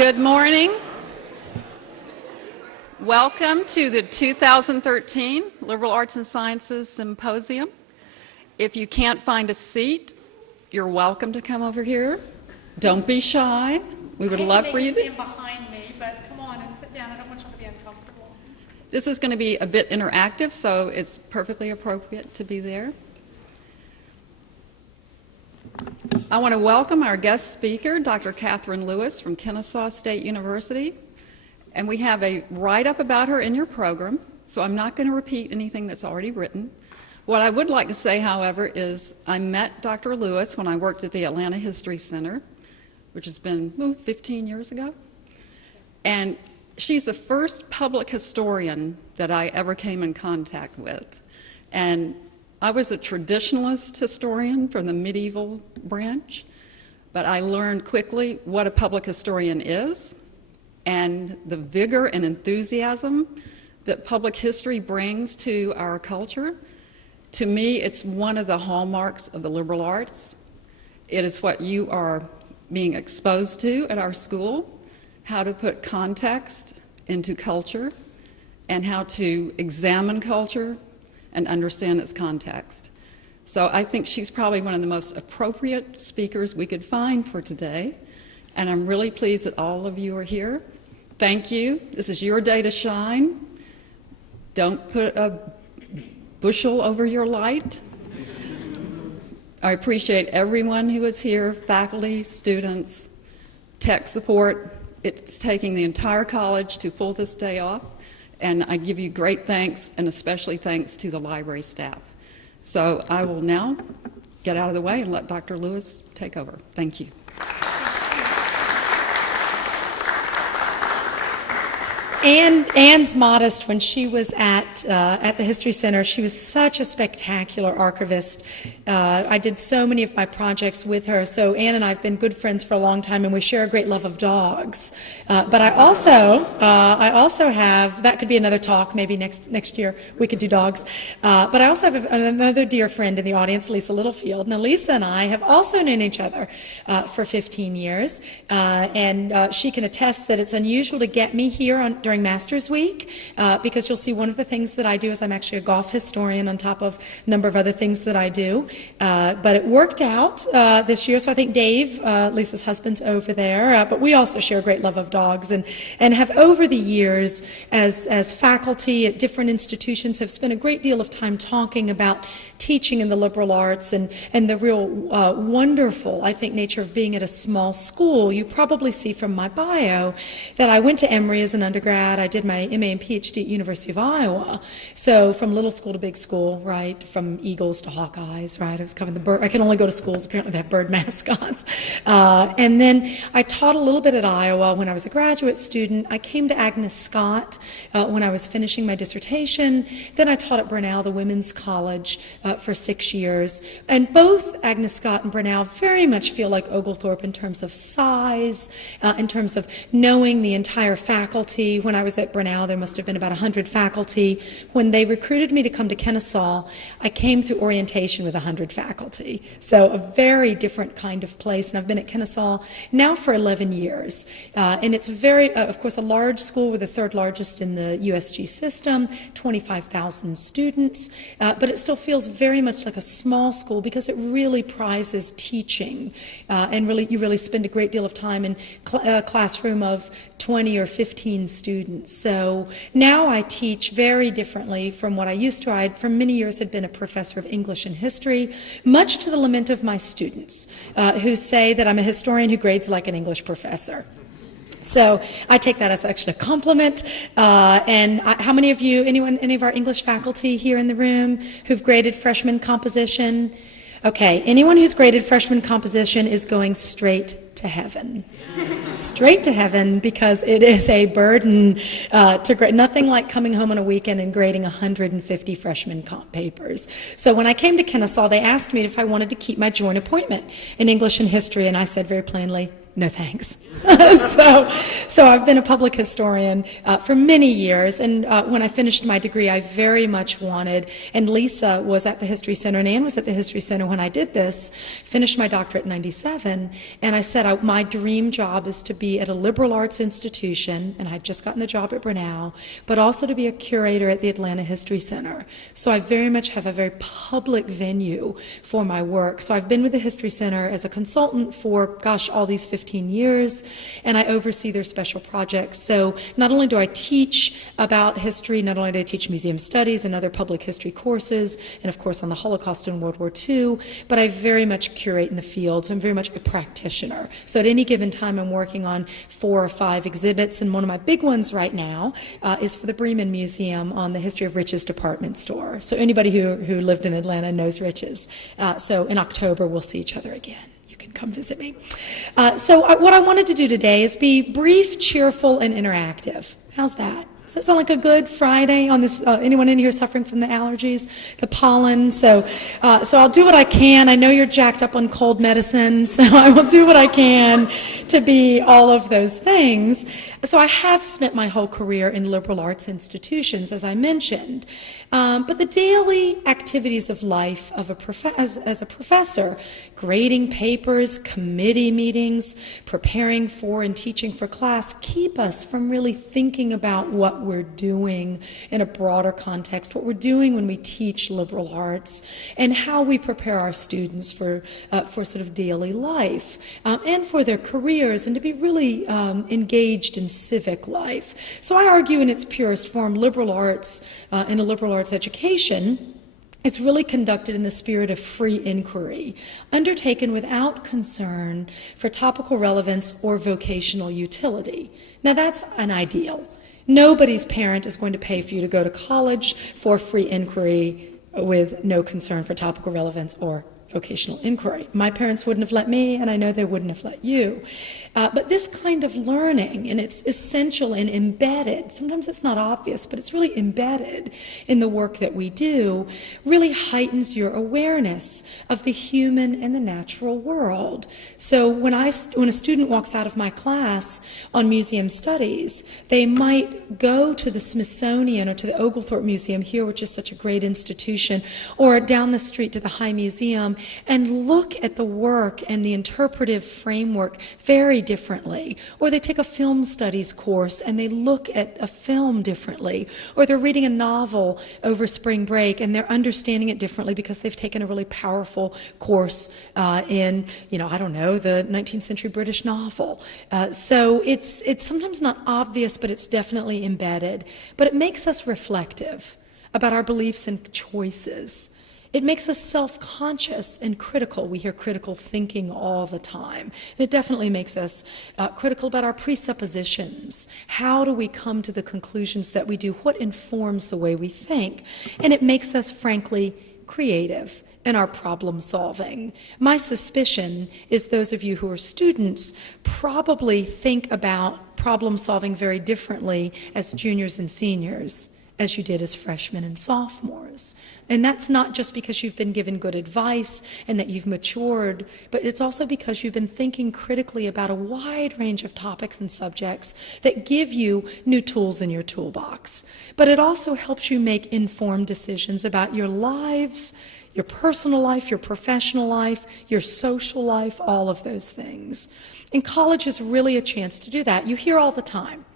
Good morning. Welcome to the 2013 Liberal Arts and Sciences Symposium. If you can't find a seat, you're welcome to come over here. Don't be shy. We would love for you to stand behind me, but come on and sit down. I don't want you to be uncomfortable. This is going to be a bit interactive, so it's perfectly appropriate to be there. I want to welcome our guest speaker, Dr. Catherine Lewis from Kennesaw State University. And we have a write-up about her in your program, so I'm not going to repeat anything that's already written. What I would like to say, however, is I met Dr. Lewis when I worked at the Atlanta History Center, which has been 15 years ago. And she's the first public historian that I ever came in contact with. And I was a traditionalist historian from the medieval branch, but I learned quickly what a public historian is and the vigor and enthusiasm that public history brings to our culture. To me, it's one of the hallmarks of the liberal arts. It is what you are being exposed to at our school, how to put context into culture and how to examine culture and understand its context. So I think she's probably one of the most appropriate speakers we could find for today, and I'm really pleased that all of you are here. Thank you. This is your day to shine. Don't put a bushel over your light. I appreciate everyone who is here, faculty, students, tech support. It's taking the entire college to pull this day off. And I give you great thanks, and especially thanks to the library staff. So I will now get out of the way and let Dr. Lewis take over. Thank you. Anne's modest when she was at the History Center. She was such a spectacular archivist. I did so many of my projects with her. So Anne and I have been good friends for a long time, and we share a great love of dogs. But I also have, that could be another talk, maybe next year we could do dogs. But I also have another dear friend in the audience, Lisa Littlefield. Now Lisa and I have also known each other for 15 years. And she can attest that it's unusual to get me here during Masters Week, because you'll see one of the things that I do is I'm actually a golf historian on top of a number of other things that I do. But it worked out this year, so I think Dave, Lisa's husband's over there, but we also share a great love of dogs and have over the years as faculty at different institutions have spent a great deal of time talking about teaching in the liberal arts and the real wonderful, I think, nature of being at a small school. You probably see from my bio that I went to Emory as an undergrad. I did my MA and PhD at University of Iowa. So from little school to big school, right? From Eagles to Hawkeyes, right? I was covering the bird. I can only go to schools apparently that have bird mascots. And then I taught a little bit at Iowa when I was a graduate student. I came to Agnes Scott when I was finishing my dissertation. Then I taught at Brenau, the women's college, for 6 years. And both Agnes Scott and Brenau very much feel like Oglethorpe in terms of size, in terms of knowing the entire faculty. When I was at Brenau, there must have been about 100 faculty. When they recruited me to come to Kennesaw, I came through orientation with 100 faculty. So a very different kind of place. And I've been at Kennesaw now for 11 years. And it's very, of course, a large school. We're the third largest in the USG system, 25,000 students. But it still feels very much like a small school because it really prizes teaching. And really, you really spend a great deal of time in a classroom of 20 or 15 students. So now I teach very differently from what I used to. I, for many years, had been a professor of English and history, much to the lament of my students, who say that I'm a historian who grades like an English professor. So I take that as actually a compliment. How many of you, any of our English faculty here in the room who've graded freshman composition? Okay, anyone who's graded freshman composition is going straight to heaven. Straight to heaven, because it is a burden to grade. Nothing like coming home on a weekend and grading 150 freshman comp papers. So when I came to Kennesaw, they asked me if I wanted to keep my joint appointment in English and history, and I said very plainly, no thanks. So I've been a public historian for many years, and when I finished my degree, I very much wanted, and Lisa was at the History Center, and Ann was at the History Center when I did this, finished my doctorate in 97, and I said my dream job is to be at a liberal arts institution, and I'd just gotten the job at Brunel, but also to be a curator at the Atlanta History Center. So I very much have a very public venue for my work. So I've been with the History Center as a consultant for, gosh, all these 15 years, and I oversee their special projects. So not only do I teach about history, not only do I teach museum studies and other public history courses, and of course on the Holocaust and World War II, but I very much curate in the field, so I'm very much a practitioner. So at any given time I'm working on 4 or 5 exhibits, and one of my big ones right now is for the Bremen Museum on the history of Rich's department store. So anybody who lived in Atlanta knows Rich's. So in October we'll see each other again. Come visit me. What I wanted to do today is be brief, cheerful, and interactive. How's that? Does that sound like a good Friday on this? Anyone in here suffering from the allergies, the pollen? So I'll do what I can. I know you're jacked up on cold medicine, so I will do what I can to be all of those things. So I have spent my whole career in liberal arts institutions, as I mentioned. But the daily activities of life of as a professor, grading papers, committee meetings, preparing for and teaching for class, keep us from really thinking about what we're doing in a broader context, what we're doing when we teach liberal arts, and how we prepare our students for sort of daily life and for their careers, and to be really engaged in civic life. So I argue in its purest form, liberal arts, in a liberal arts education, it's really conducted in the spirit of free inquiry, undertaken without concern for topical relevance or vocational utility. Now that's an ideal. Nobody's parent is going to pay for you to go to college for free inquiry with no concern for topical relevance or vocational inquiry. My parents wouldn't have let me, and I know they wouldn't have let you. But this kind of learning, and it's essential and embedded, sometimes it's not obvious, but it's really embedded in the work that we do, really heightens your awareness of the human and the natural world. So when a student walks out of my class on museum studies, they might go to the Smithsonian or to the Oglethorpe Museum here, which is such a great institution, or down the street to the High Museum, and look at the work and the interpretive framework very differently. Or they take a film studies course and they look at a film differently. Or they're reading a novel over spring break and they're understanding it differently because they've taken a really powerful course in, I don't know, the 19th century British novel. So it's sometimes not obvious, but it's definitely embedded. But it makes us reflective about our beliefs and choices. It makes us self-conscious and critical. We hear critical thinking all the time. And it definitely makes us critical about our presuppositions. How do we come to the conclusions that we do? What informs the way we think? And it makes us, frankly, creative in our problem solving. My suspicion is those of you who are students probably think about problem solving very differently as juniors and seniors as you did as freshmen and sophomores. And that's not just because you've been given good advice and that you've matured, but it's also because you've been thinking critically about a wide range of topics and subjects that give you new tools in your toolbox. But it also helps you make informed decisions about your lives, your personal life, your professional life, your social life, all of those things. And college is really a chance to do that. You hear all the time,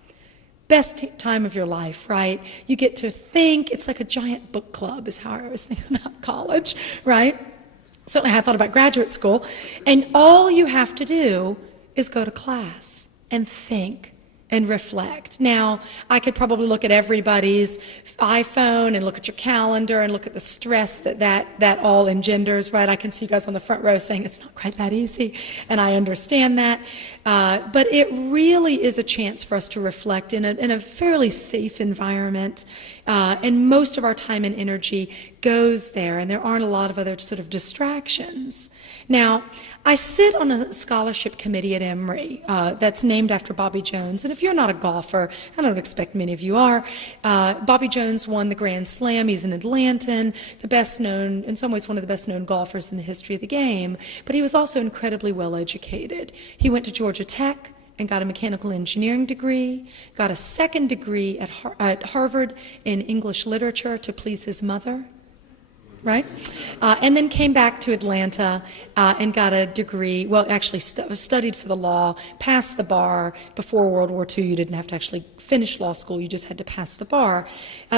best time of your life, right? You get to think, it's like a giant book club is how I was thinking about college, right? Certainly I thought about graduate school. And all you have to do is go to class and think and reflect. Now, I could probably look at everybody's iPhone and look at your calendar and look at the stress that all engenders, right? I can see you guys on the front row saying it's not quite that easy, and I understand that. But it really is a chance for us to reflect in a fairly safe environment, and most of our time and energy goes there, and there aren't a lot of other sort of distractions. Now, I sit on a scholarship committee at Emory that's named after Bobby Jones. And if you're not a golfer, I don't expect many of you are, Bobby Jones won the Grand Slam. He's an Atlantan, the best known, in some ways one of the best known golfers in the history of the game. But he was also incredibly well educated. He went to Georgia Tech and got a mechanical engineering degree, got a second degree at Harvard in English literature to please his mother. Right? And then came back to Atlanta and got a degree, well, actually studied for the law, passed the bar. Before World War II, you didn't have to actually finish law school, you just had to pass the bar.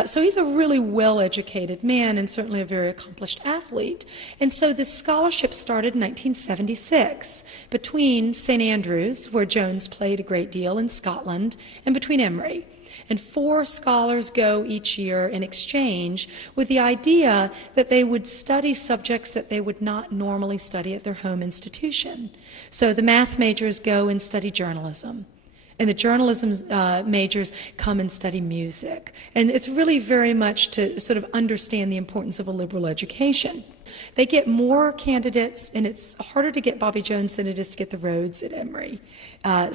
So he's a really well-educated man and certainly a very accomplished athlete. And so this scholarship started in 1976 between St. Andrews, where Jones played a great deal in Scotland, and between Emory. And 4 scholars go each year in exchange with the idea that they would study subjects that they would not normally study at their home institution. So the math majors go and study journalism. And the journalism majors come and study music. And it's really very much to sort of understand the importance of a liberal education. They get more candidates, and it's harder to get Bobby Jones than it is to get the Rhodes at Emory. And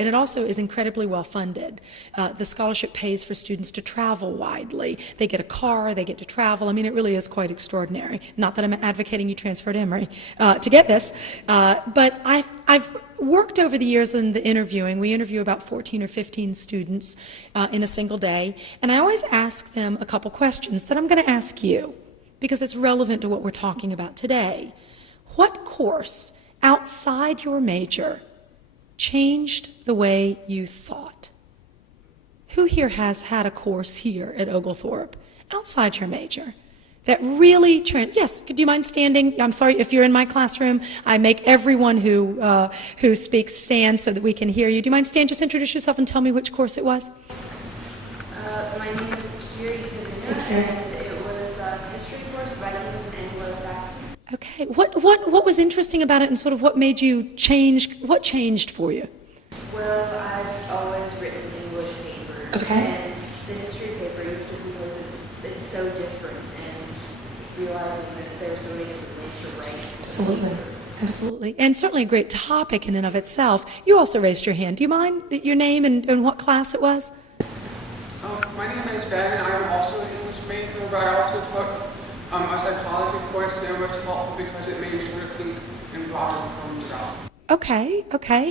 it also is incredibly well funded. The scholarship pays for students to travel widely. They get a car, they get to travel. I mean, it really is quite extraordinary. Not that I'm advocating you transfer to Emory to get this, but I've worked over the years in the interviewing. We interview about 14 or 15 students in a single day, and I always ask them a couple questions that I'm going to ask you, because it's relevant to what we're talking about today. What course outside your major changed the way you thought? Who here has had a course here at Oglethorpe outside your major that really yes, do you mind standing? I'm sorry, if you're in my classroom, I make everyone who speaks stand so that we can hear you. Do you mind stand? Just introduce yourself and tell me which course it was. My name is Kiri Kavina, and it was a history course, Vikings and Anglo-Saxon. Okay, what was interesting about it, and sort of what made you change, what changed for you? Well, I've always written English papers, Okay. and the history paper, you have to compose it, it's so different, and realizing that there are so many different ways to write. Absolutely. Absolutely. And certainly a great topic in and of itself. You also raised your hand. Do you mind your name and what class it was? My name is Ben, and I'm also an English major, but I also took a psychology course, and it was helpful because it made me sort of think in broader terms about. Okay.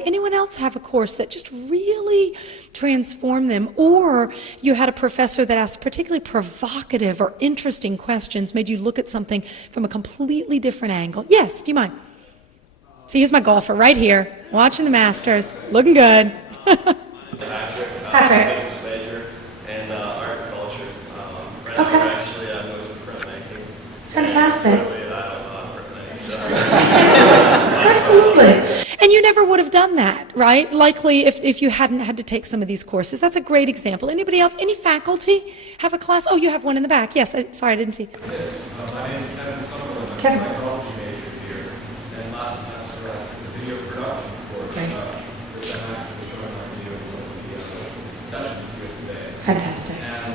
Anyone else have a course that just really transformed them? Or you had a professor that asked particularly provocative or interesting questions, made you look at something from a completely different angle? Yes, do you mind? See, here's my golfer right here, watching the Masters, looking good. Patrick. Business major and art and culture. Right Okay. now, actually, I'm doing some printmaking. Fantastic. And clearly, I don't know how to printmaking, so. Absolutely. And you never would have done that, right? Likely if you hadn't had to take some of these courses. That's a great example. Anybody else? Any faculty have a class? Oh, you have one in the back. Yes, sorry, I didn't see. Yes, my name is Kevin Summerlin. I'm Kevin. a psychology major here. And last semester, I took the video production course, Right. which I'm actually showing my videos of the sessions here today. Fantastic. And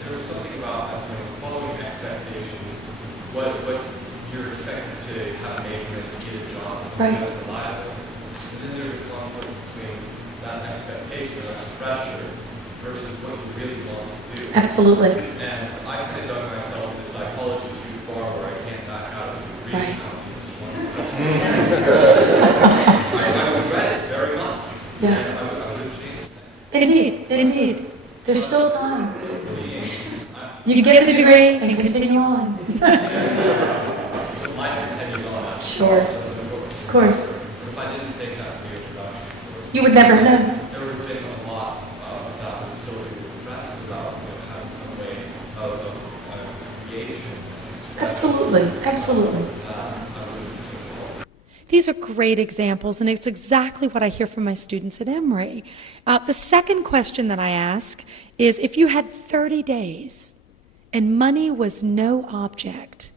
there was something about following expectations, what you're expected to have a major in to get a job, something Right. that's reliable. And then there's a conflict between that expectation or that pressure versus what you really want to do. Absolutely. And I kind of dug myself into psychology too far where I can't back out of the degree. Right. Just one semester. I regret it very much. Yeah. And I would have changed that. Indeed. There's still time. You get the degree and continue on. Life continues on after. Sure. That's important. Of course. But if I didn't take that video production course, You would never know. there would have been a lot that would still be repressed about having some way of creation and expression Absolutely. that I would have seen all. These are great examples, and it's exactly what I hear from my students at Emory. The second question that I ask is, if you had 30 days and money was no object,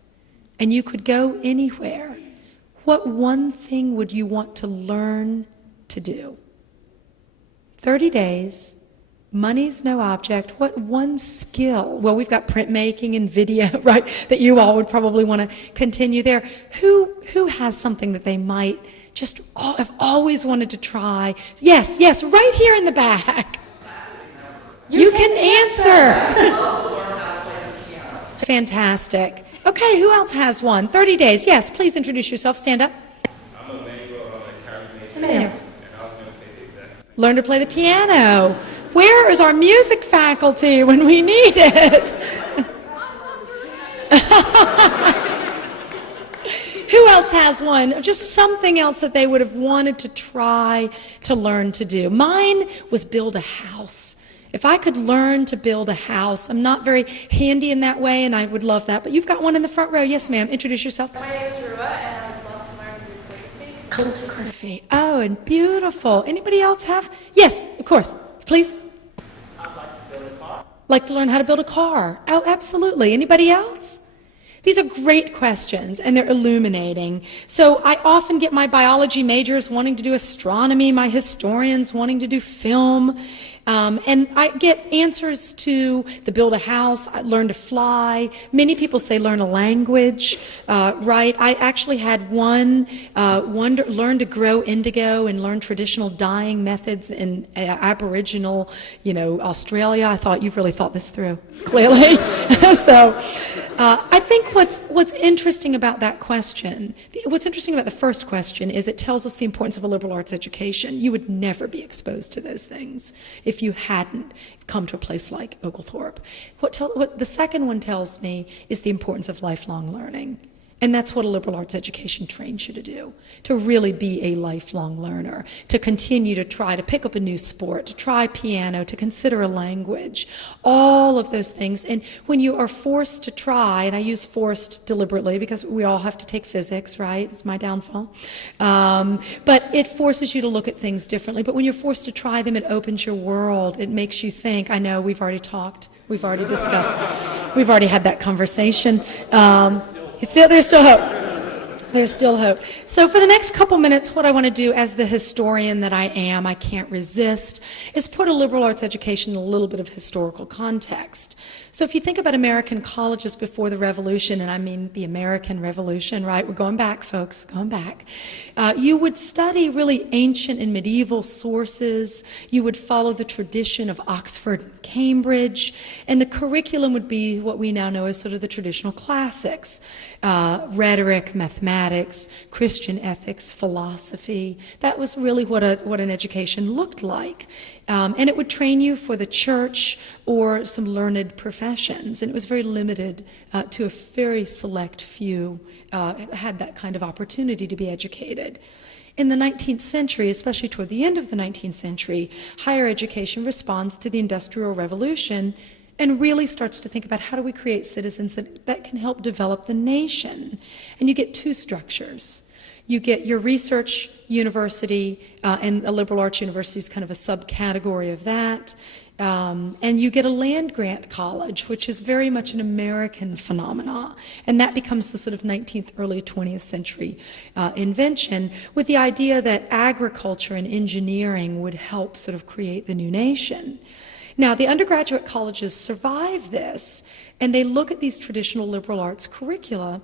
and you could go anywhere, what one thing would you want to learn to do? 30 days, Money's no object. What one skill? Well, we've got printmaking and video, right, that you all would probably want to continue there. Who has something that they might just have always wanted to try? Yes, right here in the back. You can answer. Fantastic. Okay, who else has one? 30 days. Yes, please introduce yourself. Stand up. I'm a manual accounting major, Manual. and I was going to say the exact same. Learn to play the piano. Where is our music faculty when we need it? Who else has one? Just something else that they would have wanted to try to learn to do. Mine was build a house. If I could learn to build a house, I'm not very handy in that way, and I would love that. But you've got one in the front row. Yes, ma'am. Introduce yourself. My name is Rua, and I would love to learn calligraphy. Calligraphy. Oh, and beautiful. Anybody else have? Yes, of course. Please. I'd like to build a car. Like to learn how to build a car. Oh, absolutely. Anybody else? These are great questions, and they're illuminating. So I often get my biology majors wanting to do astronomy, my historians wanting to do film, and I get answers to the build a house, learn to fly. Many people say learn a language, right? I actually had one learn to grow indigo and learn traditional dyeing methods in Aboriginal, Australia. I thought, you've really thought this through, clearly. So I think what's interesting about that question, what's interesting about the first question is it tells us the importance of a liberal arts education. You would never be exposed to those things if you hadn't come to a place like Oglethorpe. What the second one tells me is the importance of lifelong learning. And that's what a liberal arts education trains you to do, to really be a lifelong learner, to continue to try to pick up a new sport, to try piano, to consider a language, all of those things. And when you are forced to try, and I use forced deliberately because we all have to take physics, right? It's my downfall. But it forces you to look at things differently. But when you're forced to try them, it opens your world. It makes you think. I know we've already talked. We've already discussed. We've already had that conversation. There's still hope. There's still hope. So for the next couple minutes, what I want to do as the historian that I am, I can't resist, is put a liberal arts education in a little bit of historical context. So if you think about American colleges before the Revolution, and I mean the American Revolution, right? We're going back, folks, going back. You would study really ancient and medieval sources. You would follow the tradition of Oxford and Cambridge, and the curriculum would be what we now know as sort of the traditional classics. Rhetoric, mathematics, Christian ethics, philosophy. That was really what an education looked like. And it would train you for the church or some learned professions. And it was very limited to a very select few had that kind of opportunity to be educated. In the 19th century, especially toward the end of the 19th century, higher education responds to the Industrial Revolution and really starts to think about how do we create citizens that can help develop the nation. And you get two structures. You get your research university, and a liberal arts university is kind of a subcategory of that. And you get a land-grant college, which is very much an American phenomenon. And that becomes the sort of 19th, early 20th century invention, with the idea that agriculture and engineering would help sort of create the new nation. Now, the undergraduate colleges survive this, and they look at these traditional liberal arts curricula,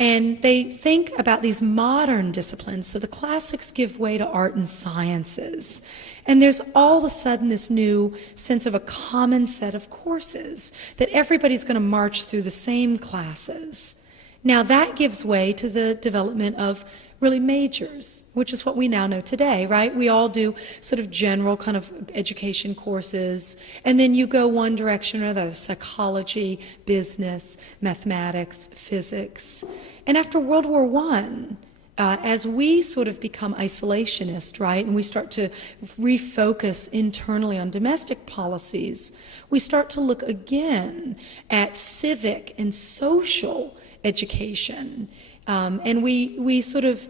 and they think about these modern disciplines. So the classics give way to art and sciences. And there's all of a sudden this new sense of a common set of courses, that everybody's going to march through the same classes. Now that gives way to the development of really majors, which is what we now know today, right? We all do sort of general kind of education courses, and then you go one direction or the other, psychology, business, mathematics, physics. And after World War I, as we sort of become isolationist, right, and we start to refocus internally on domestic policies, we start to look again at civic and social education. And we sort of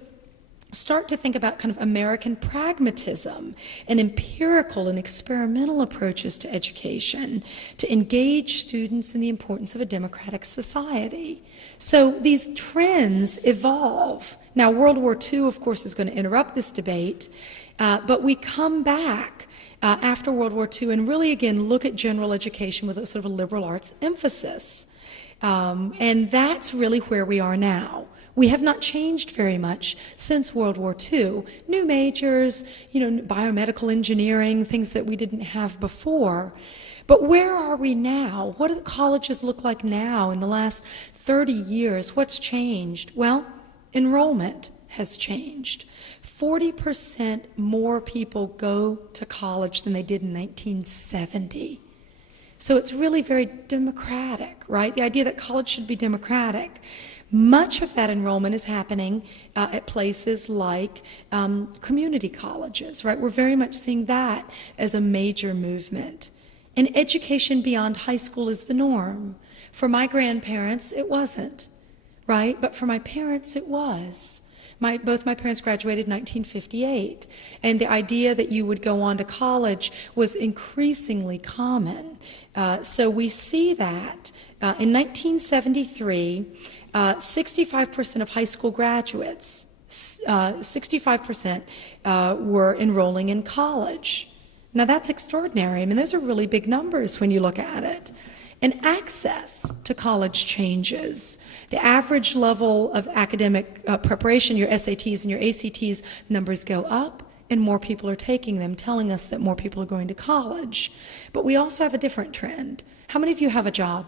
start to think about kind of American pragmatism and empirical and experimental approaches to education to engage students in the importance of a democratic society. So these trends evolve. Now, World War II, of course, is going to interrupt this debate, but we come back after World War II and really, again, look at general education with a sort of a liberal arts emphasis. And that's really where we are now. We have not changed very much since World War II. New majors, biomedical engineering, things that we didn't have before. But where are we now? What do the colleges look like now in the last 30 years? What's changed? Well, enrollment has changed. 40% more people go to college than they did in 1970. So it's really very democratic, right? The idea that college should be democratic. Much of that enrollment is happening at places like community colleges, right? We're very much seeing that as a major movement. And education beyond high school is the norm. For my grandparents, it wasn't, right? But for my parents, it was. Both my parents graduated in 1958, and the idea that you would go on to college was increasingly common. So we see that. In 1973, 65% of high school graduates, 65% were enrolling in college. Now that's extraordinary. I mean, those are really big numbers when you look at it. And access to college changes. The average level of academic preparation, your SATs and your ACTs, numbers go up, and more people are taking them, telling us that more people are going to college. But we also have a different trend. How many of you have a job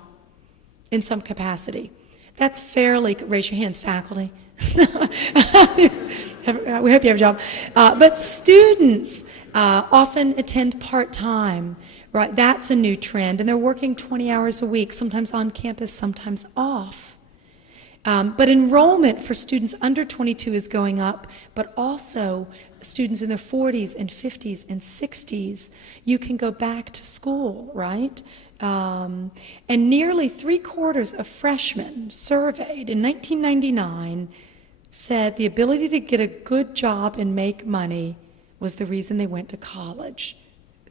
in some capacity? That's fairly, raise your hands, faculty. We hope you have a job. But students often attend part-time. Right, that's a new trend, and they're working 20 hours a week, sometimes on campus, sometimes off. But enrollment for students under 22 is going up, but also students in their 40s and 50s and 60s, you can go back to school, right? And nearly 3/4 of freshmen surveyed in 1999 said the ability to get a good job and make money was the reason they went to college.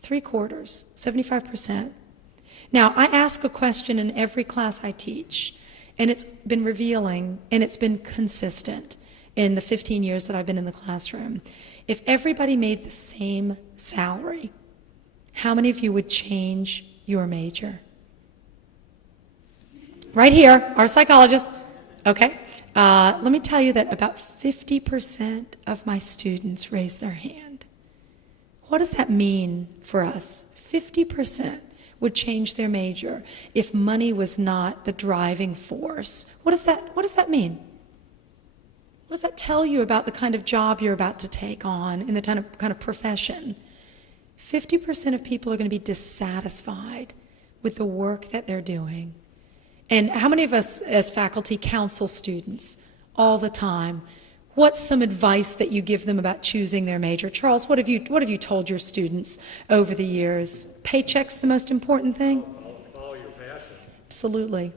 3/4, 75%. Now, I ask a question in every class I teach, and it's been revealing, and it's been consistent in the 15 years that I've been in the classroom. If everybody made the same salary, how many of you would change your major? Right here, our psychologist. Okay. Let me tell you that about 50% of my students raise their hand. What does that mean for us? 50% would change their major if money was not the driving force. What does that mean? What does that tell you about the kind of job you're about to take on in the kind of profession? 50% of people are going to be dissatisfied with the work that they're doing. And how many of us as faculty counsel students all the time? What's some advice that you give them about choosing their major? Charles, what have you told your students over the years? Paycheck's the most important thing? Follow your passion. Absolutely.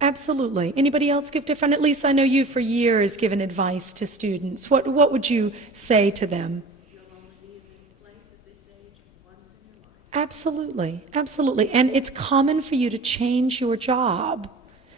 Absolutely. Anybody else give different? At least I know you for years given advice to students. What would you say to them? You'll only be in this place at this age once in your life. Absolutely. Absolutely. And it's common for you to change your job.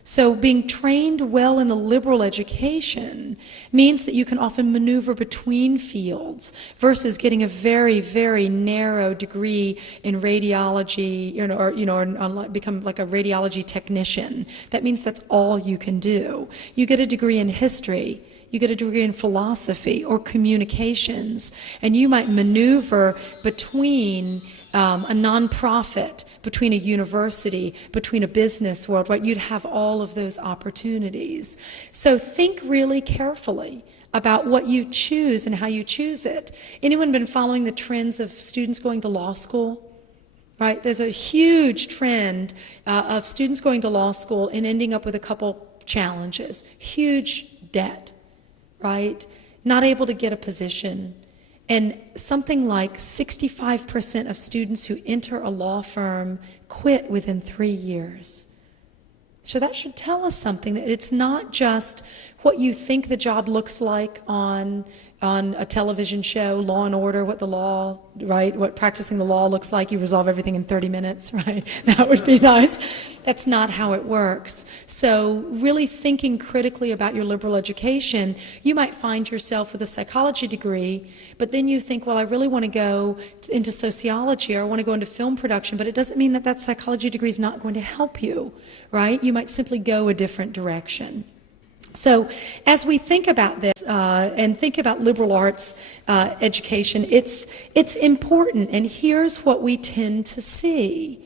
So being trained well in a liberal education means that you can often maneuver between fields versus getting a very, very narrow degree in radiology, or become like a radiology technician. That means that's all you can do. You get a degree in history, you get a degree in philosophy or communications, and you might maneuver between a nonprofit, between a university, between a business world, right? You'd have all of those opportunities. So think really carefully about what you choose and how you choose it. Anyone been following the trends of students going to law school? Right? There's a huge trend of students going to law school and ending up with a couple challenges. Huge debt, right? Not able to get a position. And something like 65% of students who enter a law firm quit within 3 years. So that should tell us something, that it's not just what you think the job looks like on on a television show, Law and Order, what the law, right, what practicing the law looks like. You resolve everything in 30 minutes, right? That would be nice. That's not how it works. So really thinking critically about your liberal education, you might find yourself with a psychology degree, but then you think, well, I really want to go into sociology, or I want to go into film production, but it doesn't mean that that psychology degree is not going to help you, right? You might simply go a different direction. So as we think about this and think about liberal arts education, it's important, and here's what we tend to see.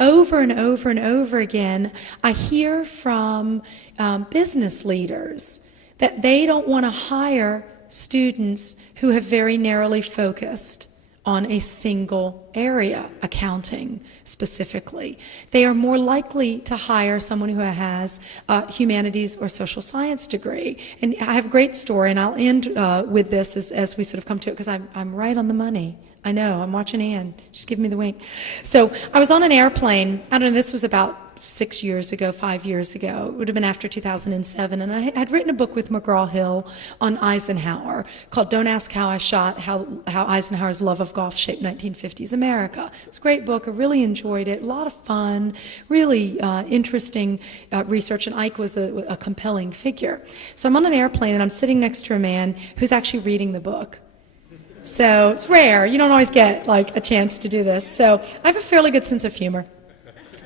Over and over and over again, I hear from business leaders that they don't want to hire students who have very narrowly focused on a single area, accounting specifically. They are more likely to hire someone who has a humanities or social science degree. And I have a great story, and I'll end with this as we sort of come to it, because I'm right on the money. I know, I'm watching Ann. Just give me the wink. So I was on an airplane, I don't know, this was about 6 years ago, 5 years ago. It would have been after 2007. And I had written a book with McGraw-Hill on Eisenhower called Don't Ask How I Shot, How Eisenhower's Love of Golf Shaped 1950s America. It was a great book. I really enjoyed it. A lot of fun, really interesting research. And Ike was a compelling figure. So I'm on an airplane, and I'm sitting next to a man who's actually reading the book. So it's rare. You don't always get like a chance to do this. So I have a fairly good sense of humor.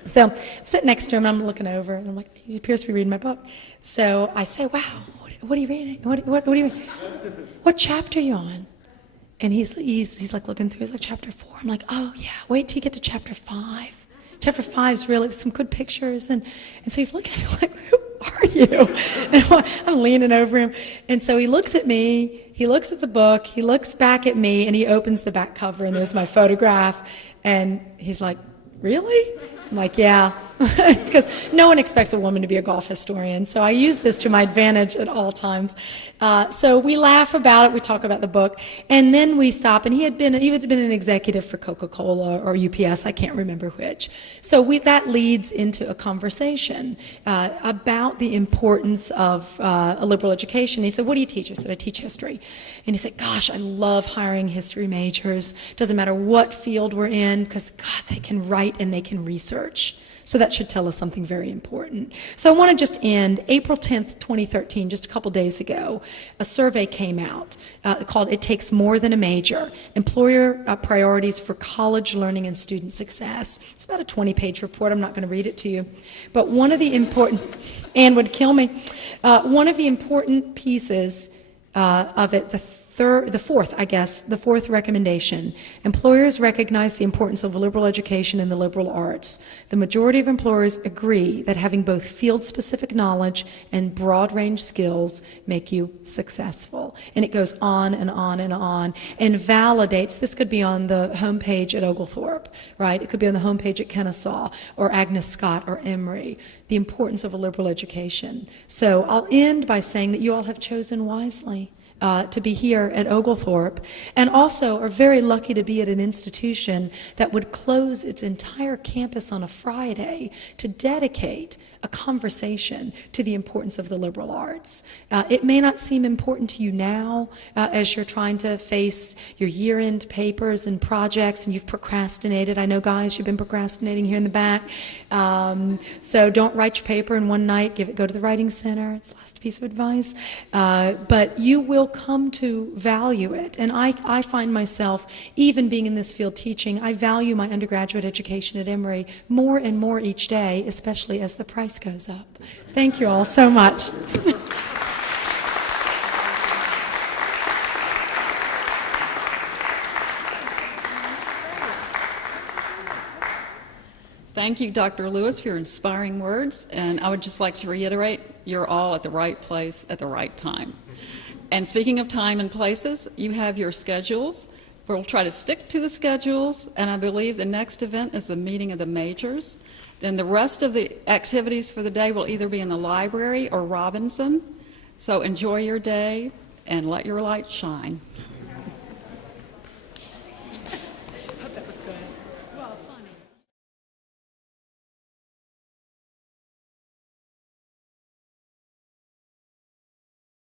So I'm sitting next to him, and I'm looking over, and I'm like, he appears to be reading my book. So I say, wow, what are you reading? What are you reading? What chapter are you on? And he's like looking through, he's like, chapter 4. I'm like, oh yeah, wait till you get to chapter 5. Chapter 5 is really some good pictures. And so he's looking at me like, who are you? And I'm leaning over him. And so he looks at me, he looks at the book, he looks back at me, and he opens the back cover, and there's my photograph. And he's like, really? I'm like, yeah, because no one expects a woman to be a golf historian, so I use this to my advantage at all times. So we laugh about it, we talk about the book, and then we stop, and he had been an executive for Coca-Cola or UPS, I can't remember which. So that leads into a conversation about the importance of a liberal education. He said, what do you teach? I said, I teach history. And he said, gosh, I love hiring history majors. Doesn't matter what field we're in, because, God, they can write and they can research. So that should tell us something very important. So I want to just end, April 10th, 2013, just a couple days ago, a survey came out called It Takes More Than a Major, Employer Priorities for College Learning and Student Success. It's about a 20-page report. I'm not going to read it to you. But one of the important, Anne would kill me, one of the important pieces of it, the fourth recommendation. Employers recognize the importance of a liberal education in the liberal arts. The majority of employers agree that having both field-specific knowledge and broad-range skills make you successful. And it goes on and on and on, and validates, this could be on the homepage at Oglethorpe, right? It could be on the homepage at Kennesaw, or Agnes Scott, or Emory, the importance of a liberal education. So I'll end by saying that you all have chosen wisely to be here at Oglethorpe, and also are very lucky to be at an institution that would close its entire campus on a Friday to dedicate a conversation to the importance of the liberal arts. It may not seem important to you now as you're trying to face your year-end papers and projects, and you've procrastinated. I know, guys, you've been procrastinating here in the back. So don't write your paper in one night. Go to the writing center. It's the last piece of advice. But you will come to value it. And I find myself, even being in this field teaching, I value my undergraduate education at Emory more and more each day, especially as the price goes up. Thank you all so much. Thank you, Dr. Lewis, for your inspiring words. And I would just like to reiterate, you're all at the right place at the right time. And speaking of time and places, you have your schedules. We'll try to stick to the schedules, and I believe the next event is the meeting of the majors. Then the rest of the activities for the day will either be in the library or Robinson. So enjoy your day and let your light shine.